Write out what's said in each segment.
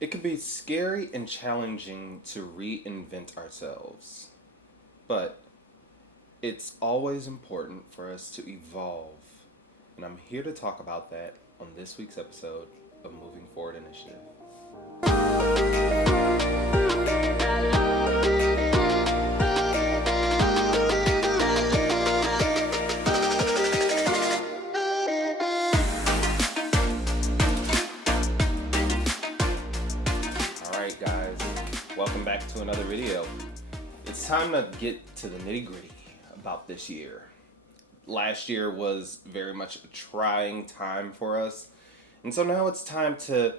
It can be scary and challenging to reinvent ourselves, but it's always important for us to evolve. And I'm here to talk about that on this week's episode of Moving Forward Initiative. Alright, guys, welcome back to another video. It's time to get to the nitty gritty about this year. Last year was very much a trying time for us, and so now it's time to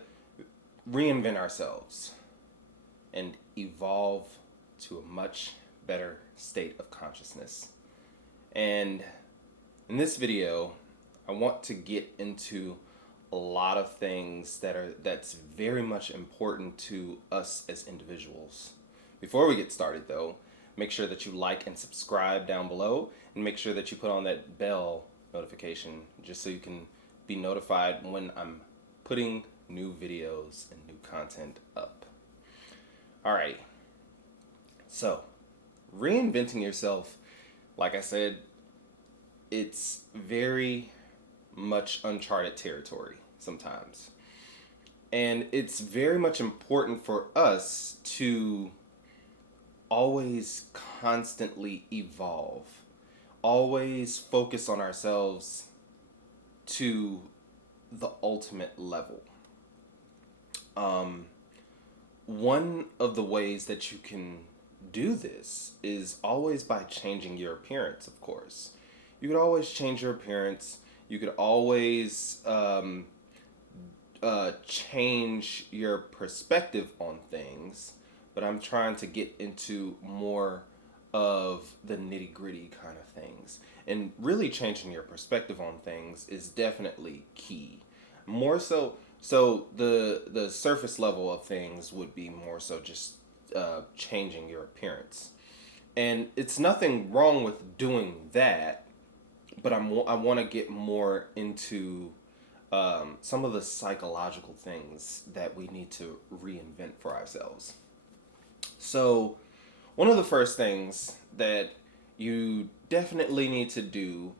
reinvent ourselves and evolve to a much better state of consciousness. And in this video, I want to get into a lot of things that's very much important to us as individuals. Before we get started though, make sure that you like and subscribe down below, and make sure that you put on that bell notification just so you can be notified when I'm putting new videos and new content up. Alright, so reinventing yourself, like I said, it's very much uncharted territory sometimes. And it's very much important for us to always constantly evolve, always focus on ourselves to the ultimate level. One of the ways that you can do this is always by changing your appearance, of course. You could always change your appearance. You could always change your perspective on things, but I'm trying to get into more of the nitty gritty kind of things. And really changing your perspective on things is definitely key. More so the surface level of things would be more so just changing your appearance. And it's nothing wrong with doing that, but I want to get more into some of the psychological things that we need to reinvent for ourselves. So, one of the first things that you definitely need to do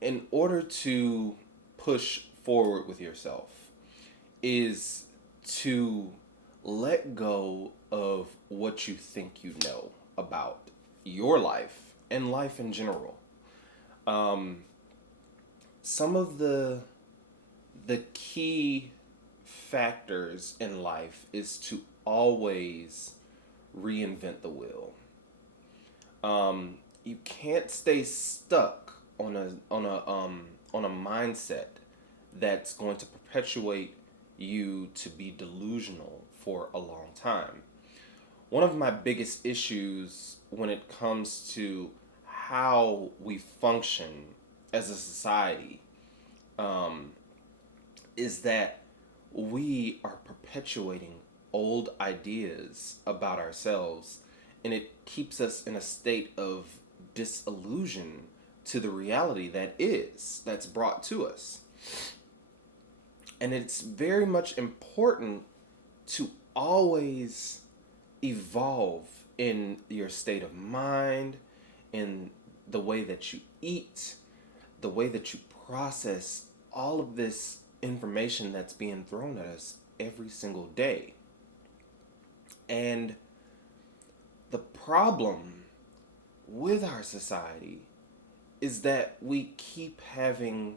in order to push forward with yourself is to let go of what you think you know about your life and life in general. Some of the key factors in life is to always reinvent the wheel. You can't stay stuck on a mindset that's going to perpetuate you to be delusional for a long time. One of my biggest issues when it comes to how we function as a society is that we are perpetuating old ideas about ourselves, and it keeps us in a state of disillusion to the reality that's brought to us. And it's very much important to always evolve in your state of mind, in the way that you eat, the way that you process all of this information that's being thrown at us every single day. And the problem with our society is that we keep having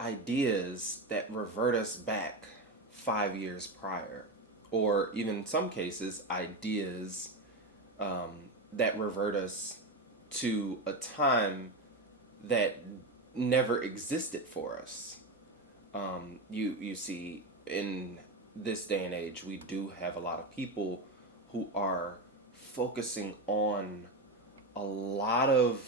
ideas that revert us back 5 years prior, or even in some cases, ideas that revert us to a time that never existed for us. You see, in this day and age, we do have a lot of people who are focusing on a lot of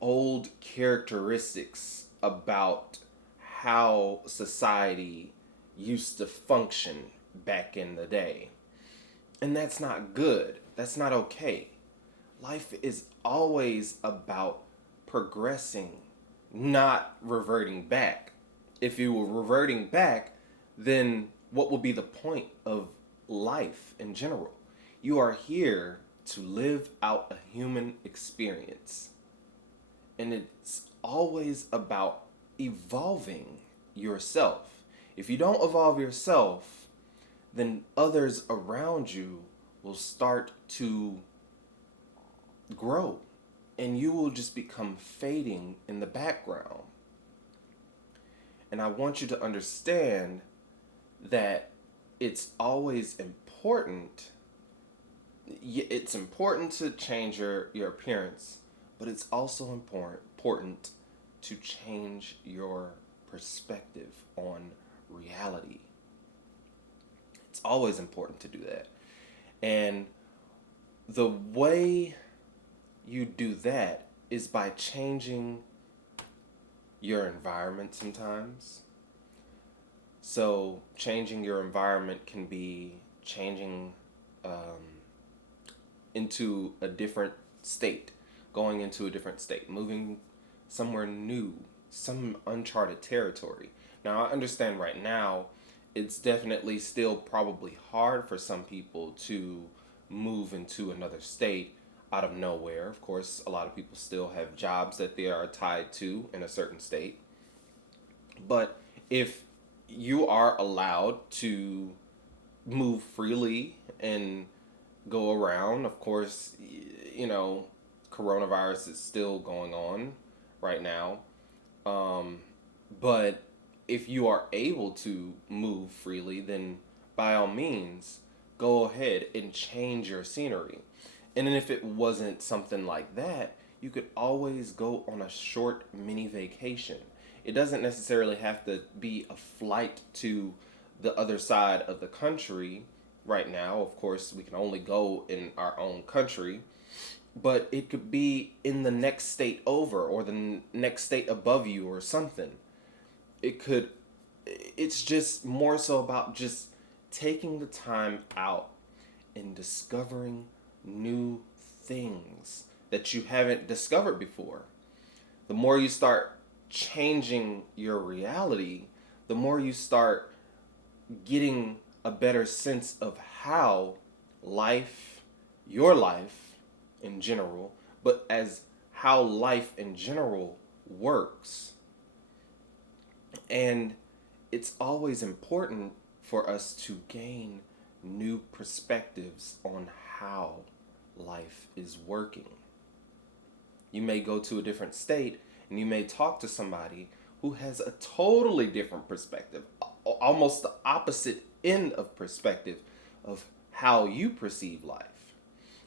old characteristics about how society used to function back in the day. And that's not good. That's not okay. Life is always about progressing, not reverting back. If you were reverting back, then what will be the point of life in general? You are here to live out a human experience. And it's always about evolving yourself. If you don't evolve yourself, then others around you will start to grow and you will just become fading in the background. And I want you to understand that it's always important. It's important to change your appearance, but it's also important to change your perspective on reality. It's always important to do that. And the way you do that is by changing your environment sometimes. So changing your environment can be changing into a different state, going into a different state, moving somewhere new, some uncharted territory. Now, I understand right now it's definitely still probably hard for some people to move into another state out of nowhere. Of course, a lot of people still have jobs that they are tied to in a certain state. But if you are allowed to move freely and go around, of course, coronavirus is still going on right now. But if you are able to move freely, then by all means, go ahead and change your scenery. And then if it wasn't something like that, you could always go on a short mini vacation. It doesn't necessarily have to be a flight to the other side of the country right now. Of course, we can only go in our own country, but it could be in the next state over or the next state above you or something. It's just more so about just taking the time out and discovering new things that you haven't discovered before. The more you start changing your reality, the more you start getting a better sense of how your life in general, but as how life in general works. And it's always important for us to gain new perspectives on how life is working. You may go to a different state and you may talk to somebody who has a totally different perspective, almost the opposite end of perspective of how you perceive life.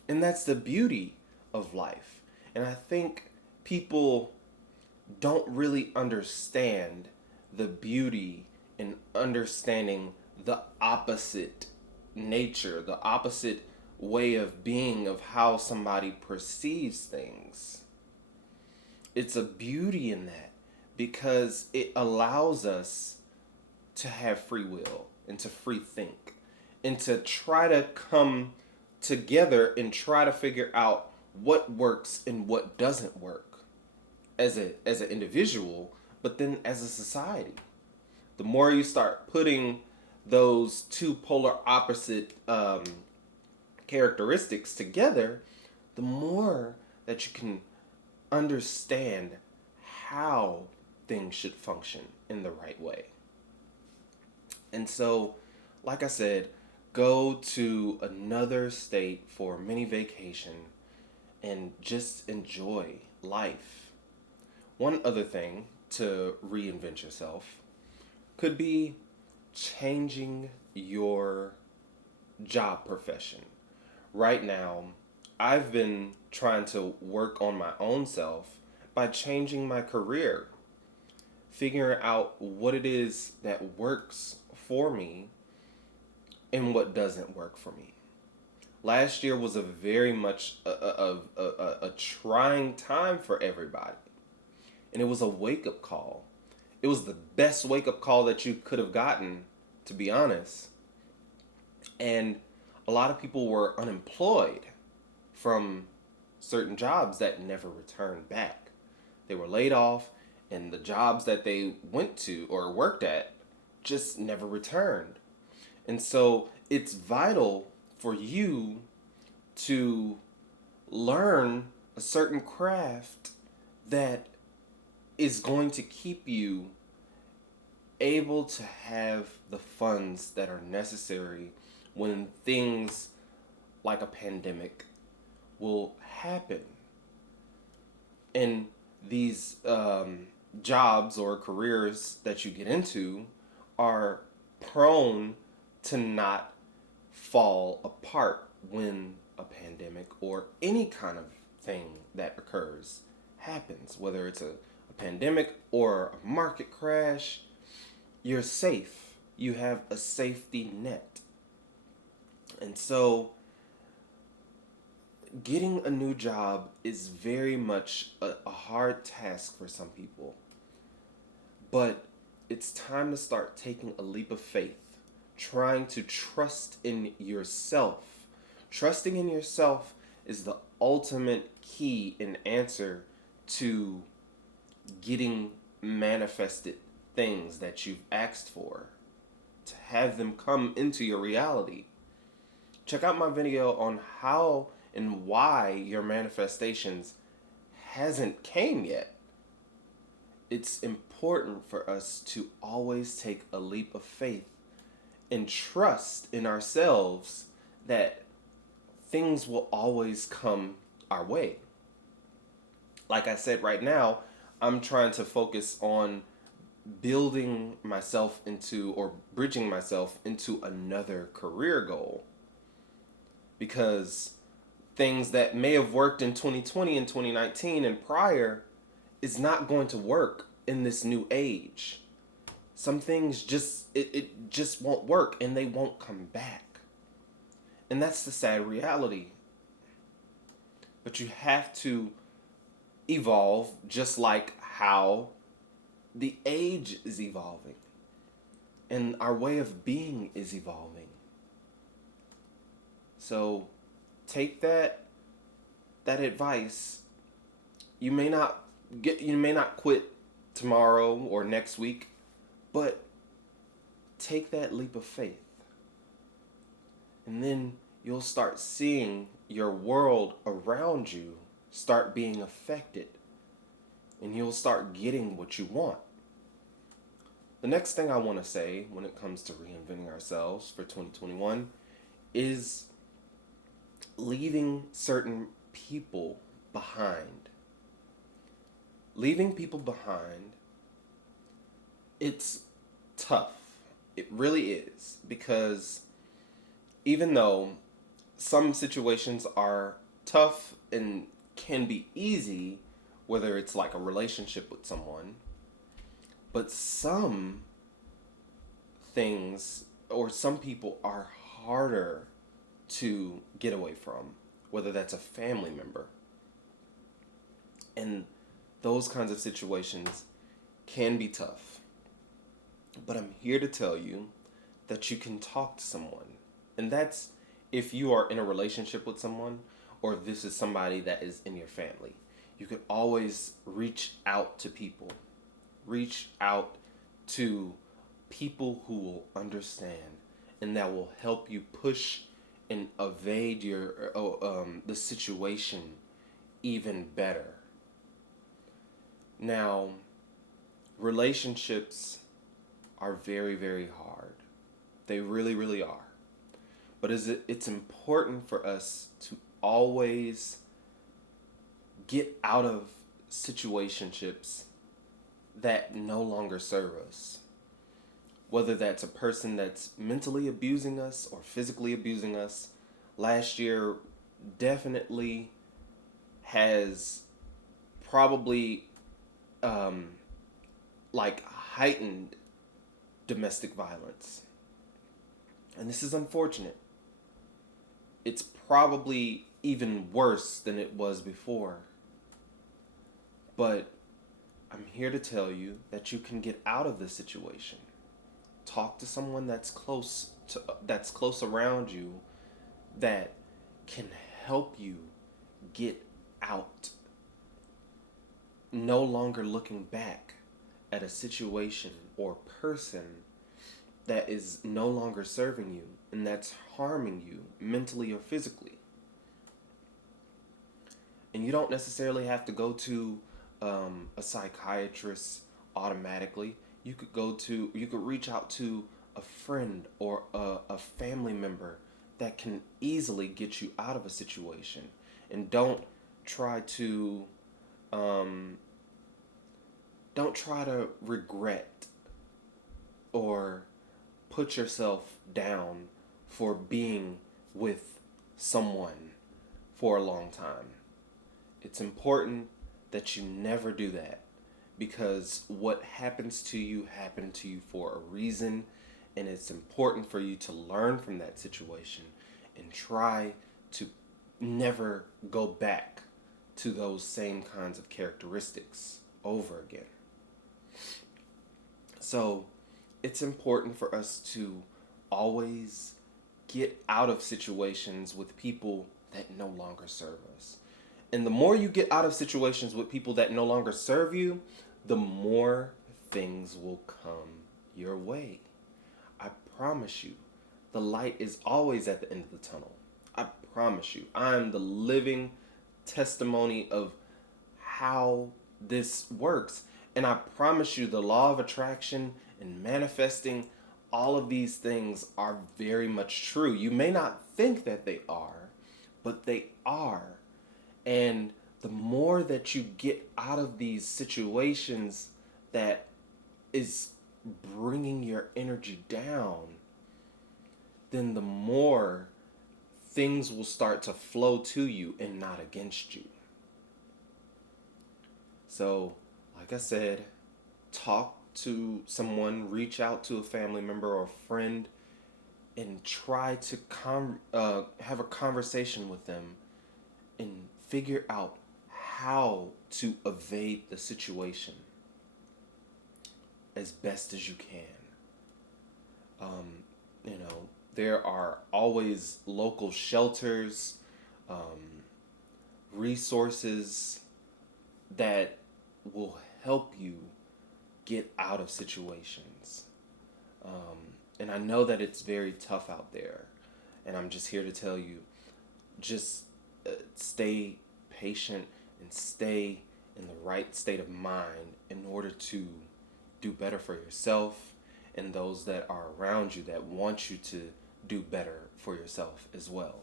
And that's the beauty of life. And I think people don't really understand the beauty in understanding the opposite nature, the opposite way of being of how somebody perceives things. It's a beauty in that because it allows us to have free will and to free think and to try to come together and try to figure out what works and what doesn't work as an individual, but then as a society. The more you start putting those two polar opposite characteristics together, the more that you can understand how things should function in the right way. And so, like I said, go to another state for a mini vacation and just enjoy life. One other thing to reinvent yourself could be changing your job profession. Right now, I've been trying to work on my own self by changing my career, figuring out what it is that works for me and what doesn't work for me. Last year was a very much a trying time for everybody. And it was a wake-up call. It was the best wake-up call that you could have gotten, to be honest. And a lot of people were unemployed from certain jobs that never returned back. They were laid off, and the jobs that they went to or worked at just never returned. And so it's vital for you to learn a certain craft that is going to keep you able to have the funds that are necessary when things like a pandemic will happen. And these jobs or careers that you get into are prone to not fall apart when a pandemic or any kind of thing that occurs happens, whether it's a pandemic or a market crash. You're safe. You have a safety net. And so getting a new job is very much a hard task for some people. But it's time to start taking a leap of faith, trying to trust in yourself. Trusting in yourself is the ultimate key and answer to getting manifested things that you've asked for, to have them come into your reality. Check out my video on how and why your manifestations hasn't came yet. It's important for us to always take a leap of faith and trust in ourselves that things will always come our way. Like I said, right now, I'm trying to focus on building myself into or bridging myself into another career goal. Because things that may have worked in 2020 and 2019 and prior is not going to work in this new age. Some things it just won't work and they won't come back. And that's the sad reality. But you have to evolve just like how the age is evolving and our way of being is evolving. So take that advice. You may not quit tomorrow or next week, but take that leap of faith. And then you'll start seeing your world around you start being affected. And you'll start getting what you want. The next thing I want to say when it comes to reinventing ourselves for 2021 is leaving certain people behind. Leaving people behind, it's tough. It really is. Because even though some situations are tough and can be easy, whether it's like a relationship with someone, but some things or some people are harder to get away from, whether that's a family member. And those kinds of situations can be tough. But I'm here to tell you that you can talk to someone. And that's if you are in a relationship with someone or if this is somebody that is in your family. You could always reach out to people. Reach out to people who will understand and that will help you push and evade the situation even better. Now, relationships are very, very hard. They really, really are. But it's important for us to always get out of situationships that no longer serve us. Whether that's a person that's mentally abusing us or physically abusing us. Last year definitely has probably heightened domestic violence. And this is unfortunate. It's probably even worse than it was before. But I'm here to tell you that you can get out of this situation. Talk to someone that's close around you that can help you get out. No longer looking back at a situation or person that is no longer serving you and that's harming you mentally or physically. And you don't necessarily have to go to a psychiatrist automatically. You could reach out to a friend or a family member that can easily get you out of a situation. And try to um, don't try to regret or put yourself down for being with someone for a long time. It's important that you never do that, because what happens to you happened to you for a reason, and it's important for you to learn from that situation and try to never go back to those same kinds of characteristics over again. So it's important for us to always get out of situations with people that no longer serve us. And the more you get out of situations with people that no longer serve you, the more things will come your way. I promise you, the light is always at the end of the tunnel. I promise you. I'm the living testimony of how this works. And I promise you, the law of attraction and manifesting, all of these things are very much true. You may not think that they are, but they are. And the more that you get out of these situations that is bringing your energy down, then the more things will start to flow to you and not against you. So, like I said, talk to someone, reach out to a family member or a friend, and try to have a conversation with them and figure out how to evade the situation as best as you can. There are always local shelters, resources that will help you get out of situations. And I know that it's very tough out there. And I'm just here to tell you, just stay patient and stay in the right state of mind in order to do better for yourself and those that are around you that want you to do better for yourself as well.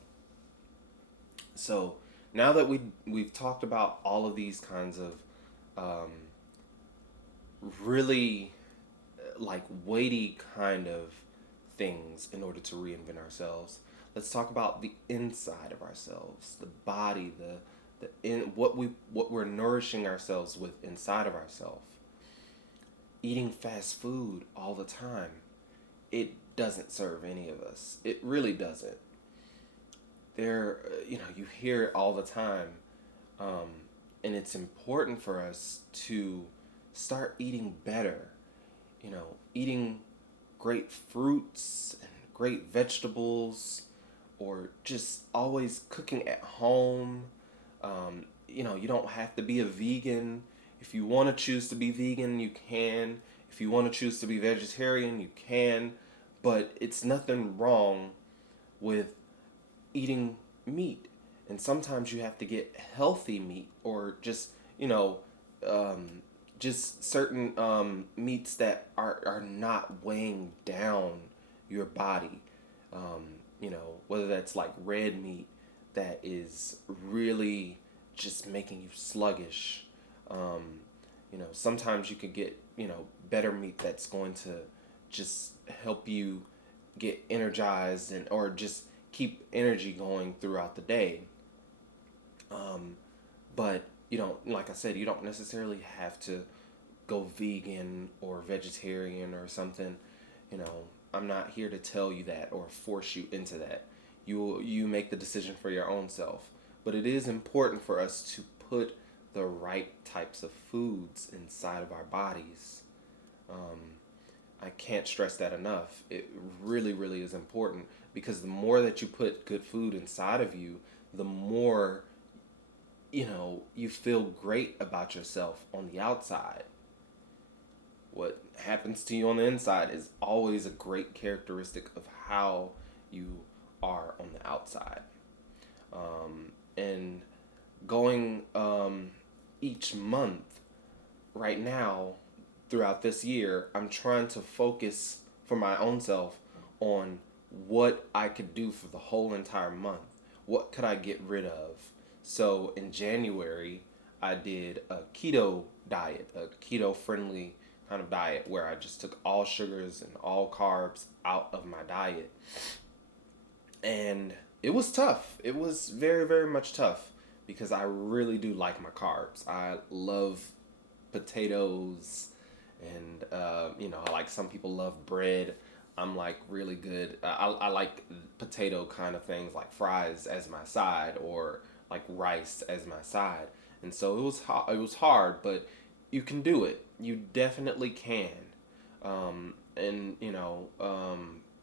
So now that we've talked about all of these kinds of really like weighty kind of things in order to reinvent ourselves, let's talk about the inside of ourselves, the body, what we're nourishing ourselves with inside of ourselves. Eating fast food all the time, it doesn't serve any of us. It really doesn't. You hear it all the time, and it's important for us to start eating better. Eating great fruits and great vegetables, or just always cooking at home. You don't have to be a vegan. If you want to choose to be vegan, you can. If you want to choose to be vegetarian, you can. But it's nothing wrong with eating meat. And sometimes you have to get healthy meat, or just certain meats that are not weighing down your body. Whether that's like red meat that is really just making you sluggish. Sometimes you could get, better meat that's going to just help you get energized or just keep energy going throughout the day. But like I said, you don't necessarily have to go vegan or vegetarian or something. I'm not here to tell you that or force you into that. You make the decision for your own self. But it is important for us to put the right types of foods inside of our bodies. I can't stress that enough. It really, really is important, because the more that you put good food inside of you, the more, you feel great about yourself on the outside. what happens to you on the inside is always a great characteristic of how you are on the outside. And going each month right now throughout this year, I'm trying to focus for my own self on what I could do for the whole entire month. What could I get rid of? So in January, I did a keto diet, a keto friendly kind of diet where I just took all sugars and all carbs out of my diet. And it was tough. It was very, very much tough because I really do like my carbs. I love potatoes and, like some people love bread. I'm like really good. I like potato kind of things like fries as my side or like rice as my side. And so it was hard, but you can do it. You definitely can.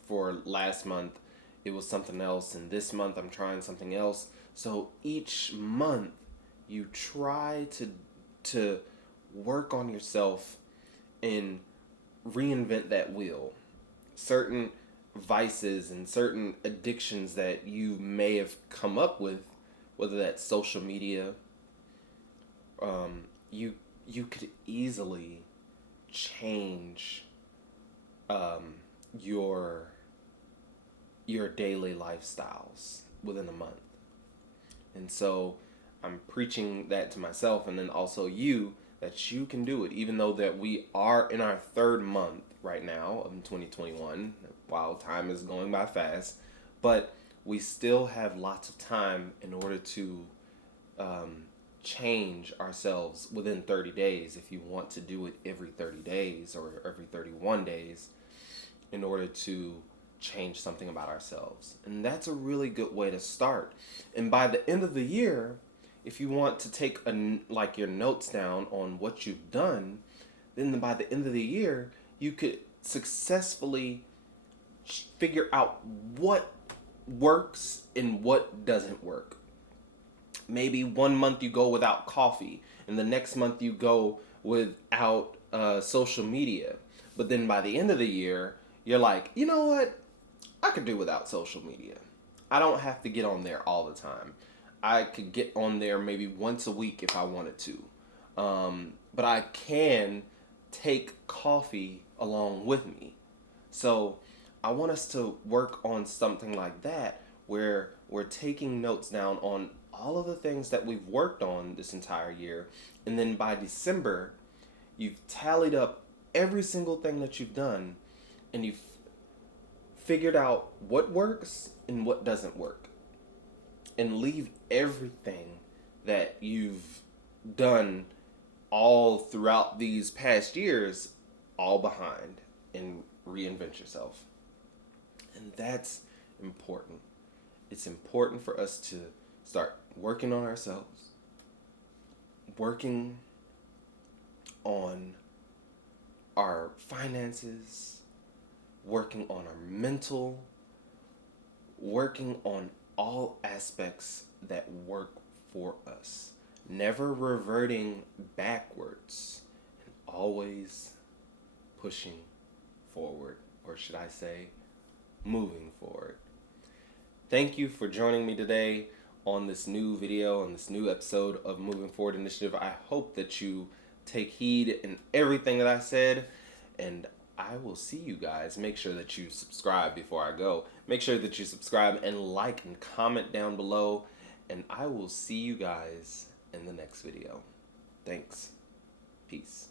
For last month, it was something else. And this month, I'm trying something else. So each month, you try to work on yourself and reinvent that wheel. Certain vices and certain addictions that you may have come up with, whether that's social media, you could easily change your daily lifestyles within a month. And so I'm preaching that to myself and then also you, that you can do it, even though that we are in our third month right now of 2021, while time is going by fast, but we still have lots of time in order to change ourselves within 30 days if you want to do it every 30 days or every 31 days in order to change something about ourselves. And that's a really good way to start. And by the end of the year, if you want to take your notes down on what you've done, then by the end of the year, you could successfully figure out what works and what doesn't work. Maybe one month you go without coffee, and the next month you go without social media. But then by the end of the year, you're like, you know what? I could do without social media. I don't have to get on there all the time. I could get on there maybe once a week if I wanted to. But I can take coffee along with me. So I want us to work on something like that where we're taking notes down on all of the things that we've worked on this entire year. And then by December, you've tallied up every single thing that you've done and you've figured out what works and what doesn't work. And leave everything that you've done all throughout these past years all behind and reinvent yourself. And that's important. It's important for us to start working on ourselves, working on our finances, working on our mental, working on all aspects that work for us. Never reverting backwards and always pushing forward, or should I say, moving forward. Thank you for joining me today on this new video, on this new episode of Moving Forward Initiative. I hope that you take heed in everything that I said, and I will see you guys. Make sure that you subscribe before I go. Make sure that you subscribe and like and comment down below, and I will see you guys in the next video. Thanks. Peace.